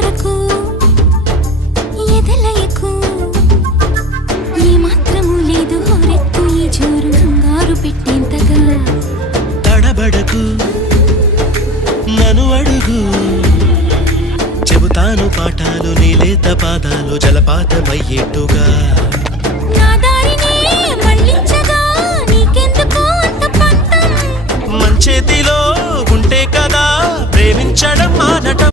కొరకు ఎదలయకు ఏ మాత్రము లేదు హోరెత్తు ఈ జోరు కంగారు పెట్టేంతగా తడబడకు నన్ను అడుగు చెబుతాను పాఠాలు నీలేత పాదాలు జలపాతమయ్యేట్టుగా నా దారినే మళ్ళించగా నీకెందుకు అంత పంతం మంచేతిలో ఉంటే కదా ప్రేమించడం మానటం